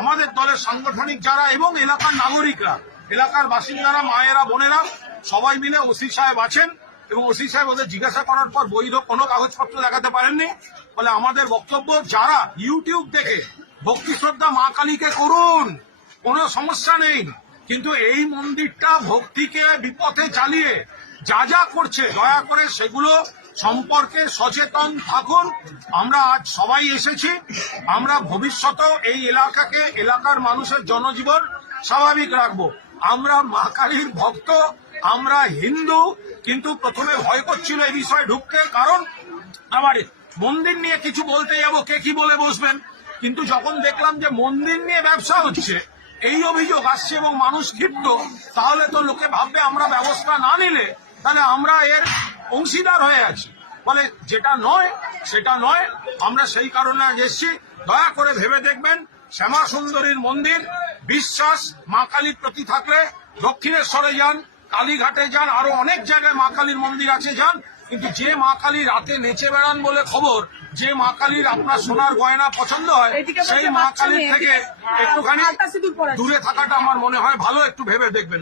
আমাদের দলের সাংগঠনিক যারা এবং এলাকার নাগরিকরা, এলাকার বাসিন্দারা, মায়েরা, বোনেরা সবাই মিলে ওসি সাহেব আছেন এবং ওসি সাহেব ওদের জিজ্ঞাসা করার পর বৈধ কোনো কাগজপত্র দেখাতে পারেননি। ফলে আমাদের বক্তব্য, যারা ইউটিউব দেখে ভক্তি শ্রদ্ধা মা কালীকে করুন, কোনো সমস্যা নেই, কিন্তু এই মন্দিরটা ভক্তিকে বিপথে চালিয়ে যা যা করছে দয়া করে সেগুলো সম্পর্কে সচেতন থাকুন। আমরা আজ সবাই এসেছি, আমরা ভবিষ্যতেও এই এলাকাকে, এলাকার মানুষের জনজীবন স্বাভাবিক রাখবো। আমরা মা কালীর ভক্ত, আমরা হিন্দু, কিন্তু প্রথমে ভয় করছিল এই বিষয়ে ঢুকতে, কারণ আমার মন্দির নিয়ে কিছু বলতে যাবো, কে কি বলে বসবেন। কিন্তু যখন দেখলাম যে মন্দির নিয়ে ব্যবসা হচ্ছে, এই অভিযোগ আসছে এবং মানুষ ক্ষিপ্ত, তাহলে তো লোকে ভাববে আমরা ব্যবস্থা না নিলে তাহলে আমরা এর অংশীদার হয়ে আছি। ফলে যেটা নয় সেটা নয়, আমরা সেই কারণে আজ এসেছি। দয়া করে ভেবে দেখবেন, শ্যামা সুন্দরীর মন্দির, বিশ্বাস মা কালীর প্রতি থাকলে দক্ষিণেশ্বরে যান, কালীঘাটে যান, আরো অনেক জায়গায় মা কালীর মন্দির আছে, যান। কিন্তু যে মা কালী রাতে নেচে বেড়ান বলে খবর, যে মা কালীর আপনার সোনার গয়না পছন্দ হয়, সেই মা কালীর থেকে একটুখানি দূরে থাকাটা আমার মনে হয় ভালো। একটু ভেবে দেখবেন।